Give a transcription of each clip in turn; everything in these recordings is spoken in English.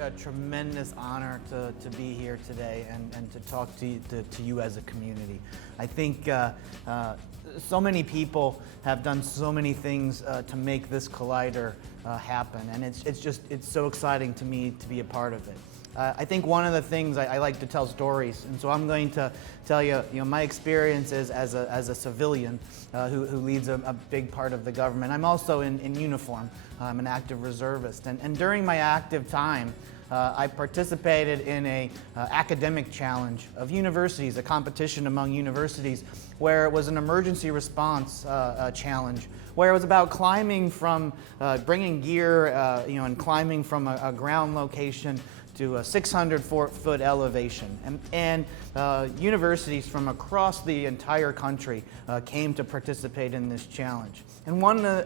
A tremendous honor to be here today and to talk to you as a community. I think so many people have done so many things to make this collider happen, and it's so exciting to me to be a part of it. I think one of the things I like to tell stories, and so I'm going to tell you, my experiences as a civilian who leads a big part of the government. I'm also in uniform. I'm an active reservist, and during my active time, I participated in a academic challenge of universities, a competition among universities, where it was an emergency response challenge, where it was about climbing from, bringing gear, and climbing from a ground location to a 600-foot elevation. And universities from across the entire country came to participate in this challenge. And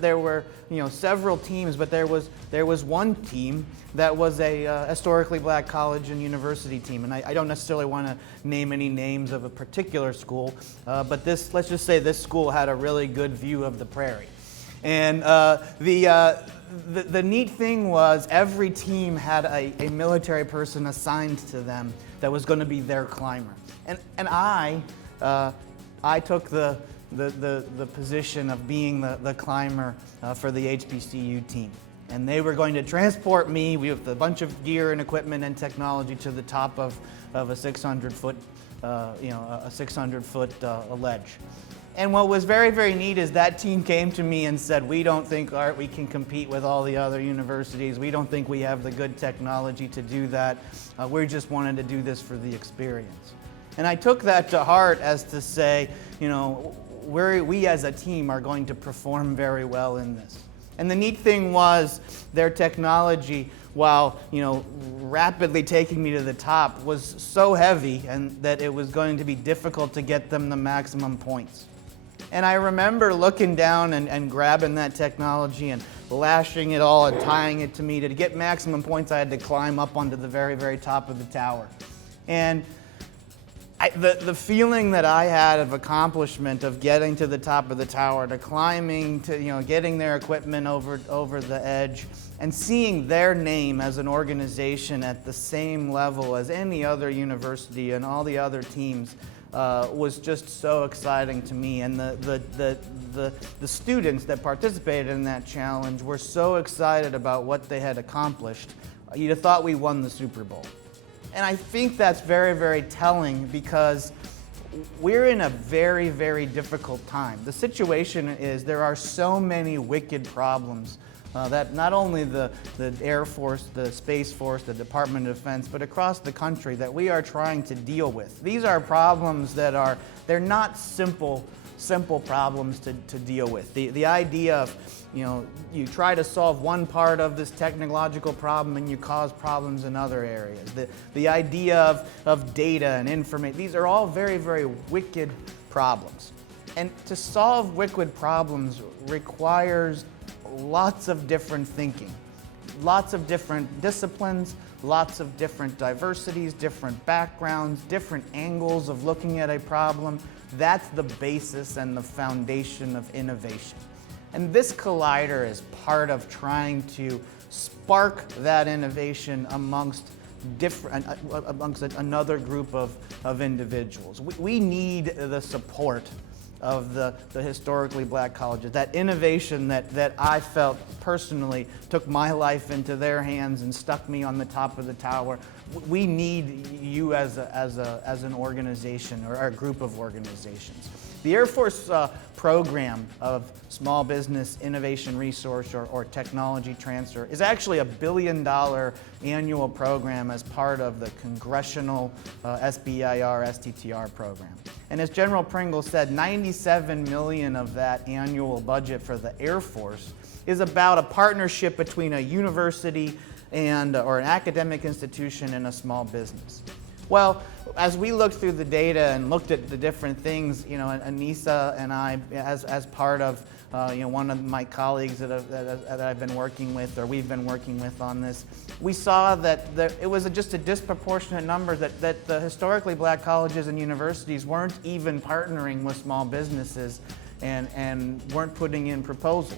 there were several teams, but there was one team that was a historically black college and university team. And I don't necessarily want to name any names of a particular school, but let's just say this school had a really good view of the prairie. And the neat thing was every team had a military person assigned to them that was going to be their climber. And I took the position of being the climber for the HBCU team. And they were going to transport me with a bunch of gear and equipment and technology to the top of a 600-foot ledge. And what was very, very neat is that team came to me and said, we don't think, Art, we can compete with all the other universities. We don't think we have the good technology to do that. We just wanted to do this for the experience. And I took that to heart as to say, we as a team are going to perform very well in this. And the neat thing was their technology, while rapidly taking me to the top, was so heavy and that it was going to be difficult to get them the maximum points. And I remember looking down and grabbing that technology and lashing it all and tying it to me. To get maximum points, I had to climb up onto the very, very top of the tower. And the feeling that I had of accomplishment of getting to the top of the tower, to climbing, to getting their equipment over the edge, and seeing their name as an organization at the same level as any other university and all the other teams was just so exciting to me. And the students that participated in that challenge were so excited about what they had accomplished. You'd have thought we won the Super Bowl. And I think that's very, very telling because we're in a very, very difficult time. The situation is there are so many wicked problems that not only the Air Force, the Space Force, the Department of Defense, but across the country that we are trying to deal with. These are problems that they're not simple problems to deal with. The idea of, you try to solve one part of this technological problem and you cause problems in other areas. The idea of data and information, these are all very, very wicked problems. And to solve wicked problems requires lots of different thinking, lots of different disciplines, lots of different diversities, different backgrounds, different angles of looking at a problem. That's the basis and the foundation of innovation. And this collider is part of trying to spark that innovation amongst another group of individuals. We need the support of the historically black colleges, that innovation that I felt personally took my life into their hands and stuck me on the top of the tower. We need you as an organization or a group of organizations. The Air Force program of Small Business Innovation Resource or Technology Transfer is actually $1 billion annual program as part of the Congressional SBIR STTR program. And as General Pringle said, $97 million of that annual budget for the Air Force is about a partnership between a university or an academic institution and a small business. Well, as we looked through the data and looked at the different things, Anissa and I, as part of one of my colleagues that I've been working with, or we've been working with on this, we saw that it was just a disproportionate number that the historically black colleges and universities weren't even partnering with small businesses and weren't putting in proposals.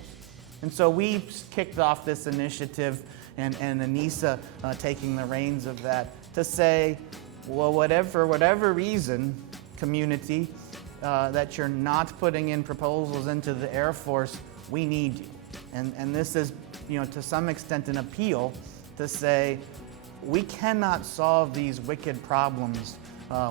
And so we kicked off this initiative and Anissa taking the reins of that to say, well, for whatever reason, community, that you're not putting in proposals into the Air Force, we need you. And this is, to some extent an appeal to say, we cannot solve these wicked problems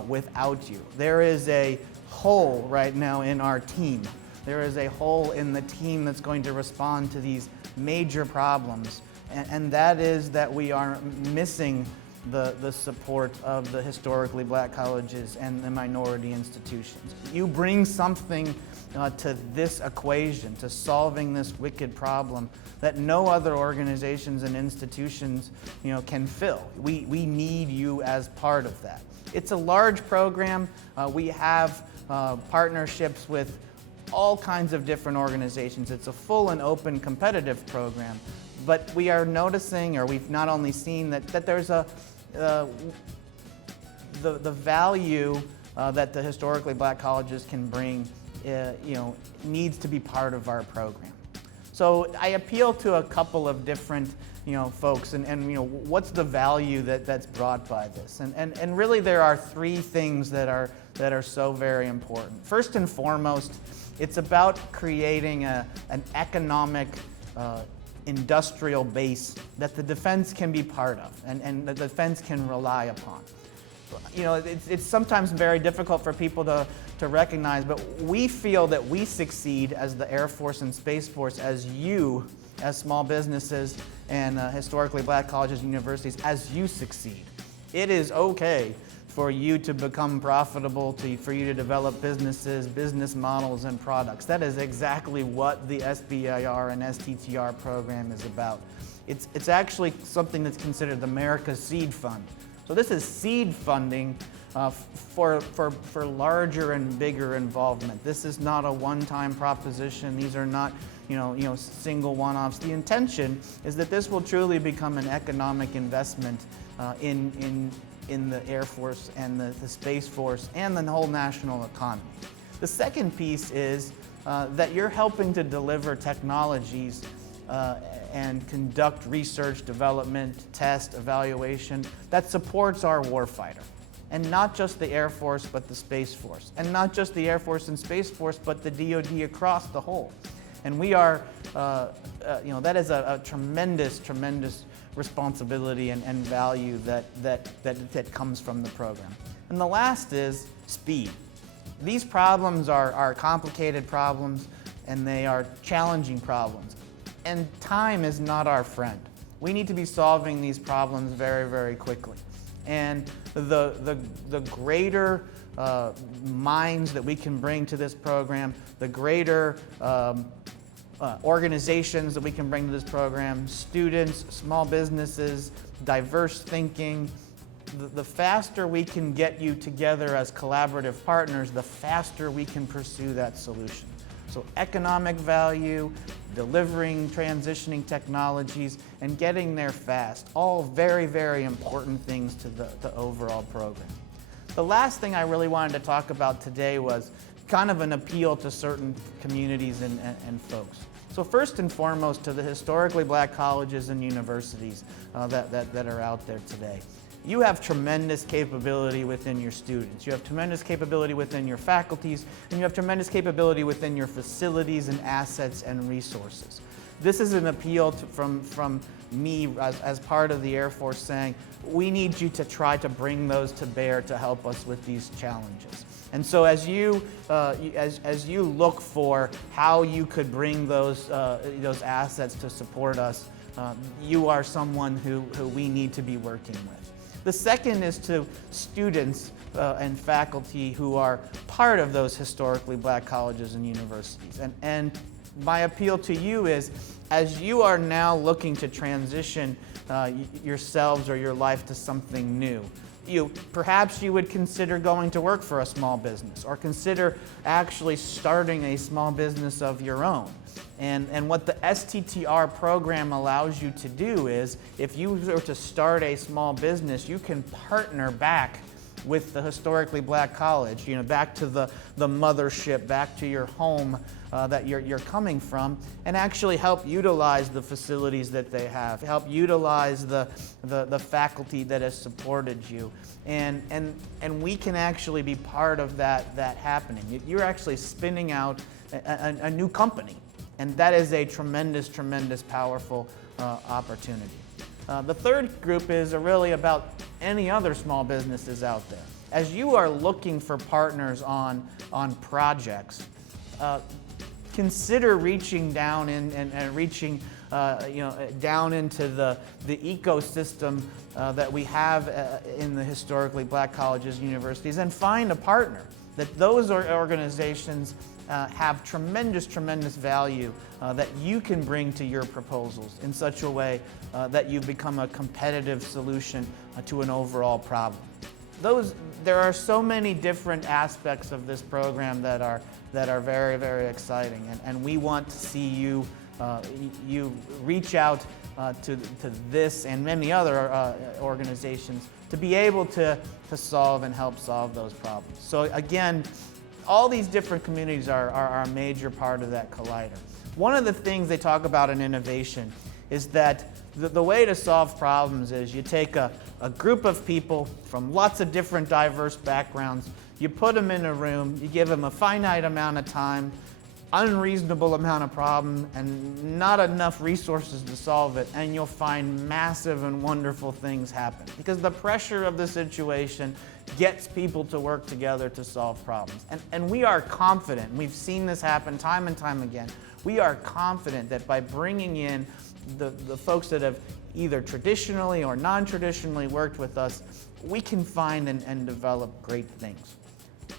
without you. There is a hole right now in our team. There is a hole in the team that's going to respond to these major problems. And that is that we are missing the support of the historically black colleges and the minority institutions. You bring something to this equation, to solving this wicked problem that no other organizations and institutions can fill. We need you as part of that. It's a large program. We have partnerships with all kinds of different organizations. It's a full and open competitive program. But we are noticing, or we've not only seen that there's the value that the historically black colleges can bring, needs to be part of our program. So I appeal to a couple of different, folks, and what's the value that's brought by this? And really, there are three things that are so very important. First and foremost, it's about creating an economic industrial base that the defense can be part of and the defense can rely upon. It's sometimes very difficult for people to recognize, but we feel that we succeed as the Air Force and Space Force, as small businesses and historically black colleges and universities, as you succeed. It is okay for you to become profitable, for you to develop businesses, business models, and products. That is exactly what the SBIR and STTR program is about. It's actually something that's considered America's seed fund. So this is seed funding for larger and bigger involvement. This is not a one-time proposition. These are not single one-offs. The intention is that this will truly become an economic investment in the Air Force and the Space Force and the whole national economy. The second piece is that you're helping to deliver technologies and conduct research, development, test, evaluation that supports our warfighter. And not just the Air Force, but the Space Force. And not just the Air Force and Space Force, but the DoD across the whole. And we are, that is a tremendous, tremendous responsibility and value that comes from the program. And the last is speed. These problems are complicated problems, and they are challenging problems. And time is not our friend. We need to be solving these problems very, very quickly. And the greater minds that we can bring to this program, the greater organizations that we can bring to this program, students, small businesses, diverse thinking, the faster we can get you together as collaborative partners, the faster we can pursue that solution. So economic value, delivering, transitioning technologies, and getting there fast, all very, very important things to the overall program. The last thing I really wanted to talk about today was kind of an appeal to certain communities and folks. So first and foremost, to the historically black colleges and universities that are out there today. You have tremendous capability within your students. You have tremendous capability within your faculties, and you have tremendous capability within your facilities and assets and resources. This is an appeal from me as part of the Air Force saying, we need you to try to bring those to bear to help us with these challenges. And so as you look for how you could bring those assets to support us, you are someone who we need to be working with. The second is to students and faculty who are part of those historically black colleges and universities. And my appeal to you is, as you are now looking to transition yourselves or your life to something new, perhaps you would consider going to work for a small business, or consider actually starting a small business of your own. And what the STTR program allows you to do is, if you were to start a small business, you can partner back with the historically black college, back to the mothership, back to your home that you're coming from, and actually help utilize the facilities that they have, help utilize the faculty that has supported you, and we can actually be part of that happening. You're actually spinning out a new company, and that is a tremendous, powerful opportunity. The third group is really about any other small businesses out there. As you are looking for partners on projects, consider reaching down and reaching down into the ecosystem that we have in the historically black colleges and universities, and find a partner. That those organizations have tremendous value that you can bring to your proposals in such a way that you become a competitive solution to an overall problem. There are so many different aspects of this program that are very exciting, and we want to see you reach out to this and many other organizations to be able to solve and help solve those problems. So again, all these different communities are a major part of that collider. One of the things they talk about in innovation is that the way to solve problems is you take a group of people from lots of different diverse backgrounds, you put them in a room, you give them a finite amount of time, unreasonable amount of problem, and not enough resources to solve it, and you'll find massive and wonderful things happen. Because the pressure of the situation gets people to work together to solve problems. And we are confident, we've seen this happen time and time again, we are confident that by bringing in the folks that have either traditionally or non-traditionally worked with us, we can find and develop great things.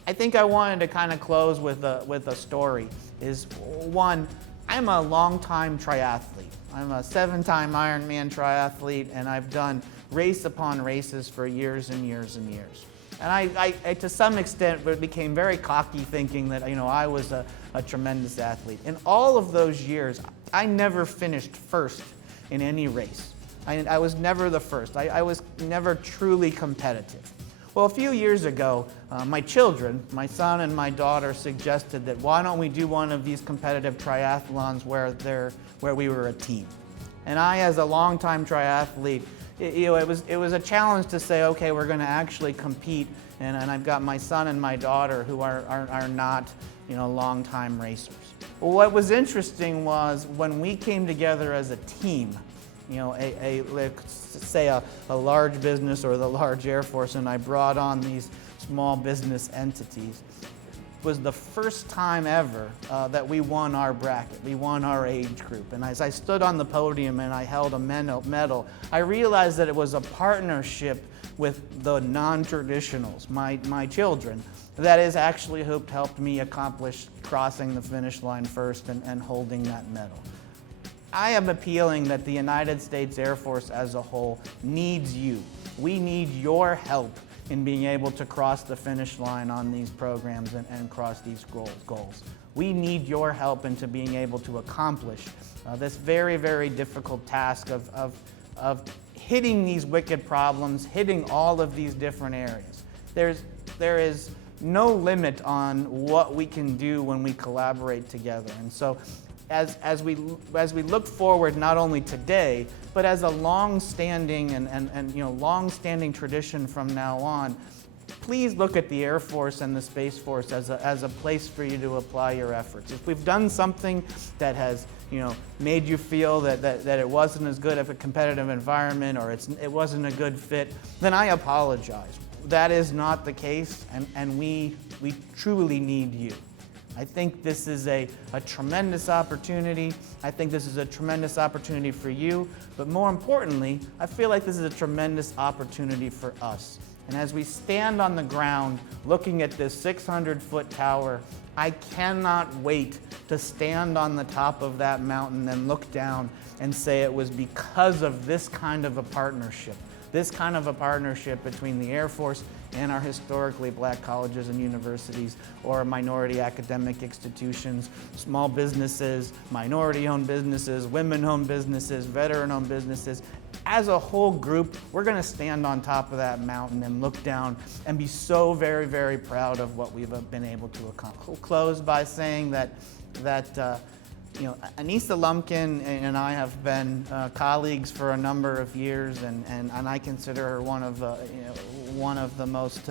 I think I wanted to kind of close with a story. Is one, I'm a long-time triathlete. I'm a 7-time Ironman triathlete, and I've done race upon races for years and years and years. And I to some extent, became very cocky, thinking that I was a tremendous athlete. In all of those years, I never finished first in any race. I was never the first. I was never truly competitive. Well, a few years ago, my children, my son and my daughter, suggested that why don't we do one of these competitive triathlons where we were a team. And I, as a longtime triathlete, it was a challenge to say, okay, we're going to actually compete, and I've got my son and my daughter who are not longtime racers. Well, what was interesting was when we came together as a team, let's say a large business or the large Air Force, and I brought on these small business entities, was the first time ever that we won our bracket, we won our age group. And as I stood on the podium and I held a medal, I realized that it was a partnership with the non-traditionals, my children, that is actually helped me accomplish crossing the finish line first and holding that medal. I am appealing that the United States Air Force as a whole needs you. We need your help in being able to cross the finish line on these programs and cross these goals. We need your help into being able to accomplish this very difficult task of hitting these wicked problems, hitting all of these different areas. There is no limit on what we can do when we collaborate together. And so as we look forward, not only today, but as a long-standing and long-standing tradition from now on, please look at the Air Force and the Space Force as a place for you to apply your efforts. If we've done something that has made you feel that it wasn't as good of a competitive environment, or it wasn't a good fit, then I apologize. That is not the case, and we truly need you. I think this is a tremendous opportunity. I think this is a tremendous opportunity for you, but more importantly, I feel like this is a tremendous opportunity for us. And as we stand on the ground looking at this 600-foot tower, I cannot wait to stand on the top of that mountain and look down and say it was because of this kind of a partnership. This kind of a partnership between the Air Force and our historically black colleges and universities, or minority academic institutions, small businesses, minority-owned businesses, women-owned businesses, veteran-owned businesses, as a whole group, we're going to stand on top of that mountain and look down and be so very, very proud of what we've been able to accomplish. We'll close by saying that Anissa Lumpkin and I have been colleagues for a number of years, and I consider her one of the most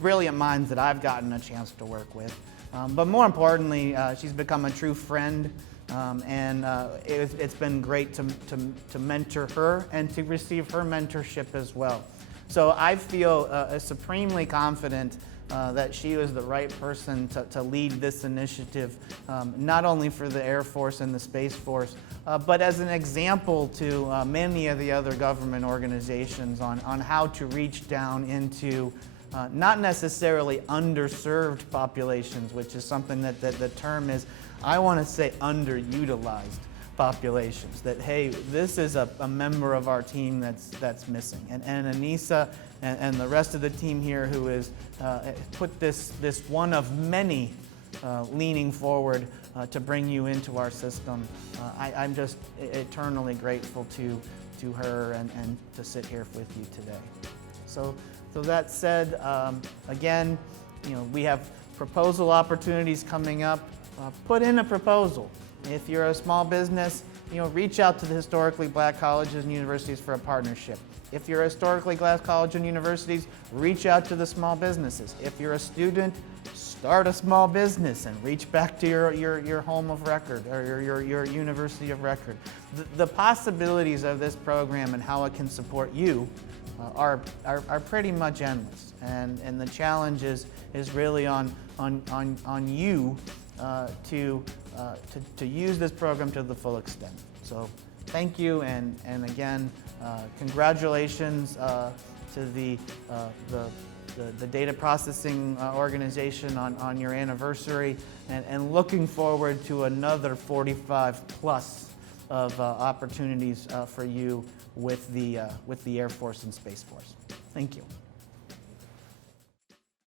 brilliant minds that I've gotten a chance to work with. But more importantly, she's become a true friend, and it's been great to mentor her and to receive her mentorship as well. So I feel supremely confident that she was the right person to lead this initiative, not only for the Air Force and the Space Force, but as an example to many of the other government organizations on how to reach down into not necessarily underserved populations, which is something that the term is, I want to say, underutilized populations. That, hey, this is a member of our team that's missing. And Anissa and the rest of the team here who has put this one of many leaning forward to bring you into our system. I'm just eternally grateful to her and to sit here with you today. So that said, again, we have proposal opportunities coming up. Put in a proposal. If you're a small business, reach out to the historically black colleges and universities for a partnership. If you're a historically black college and universities, reach out to the small businesses. If you're a student, start a small business and reach back to your home of record or your university of record. The possibilities of this program and how it can support you are pretty much endless, and the challenge is really on you to use this program to the full extent. So thank you, and again, congratulations to the data processing organization on your anniversary, and looking forward to another 45 plus of opportunities for you with the Air Force and Space Force. Thank you.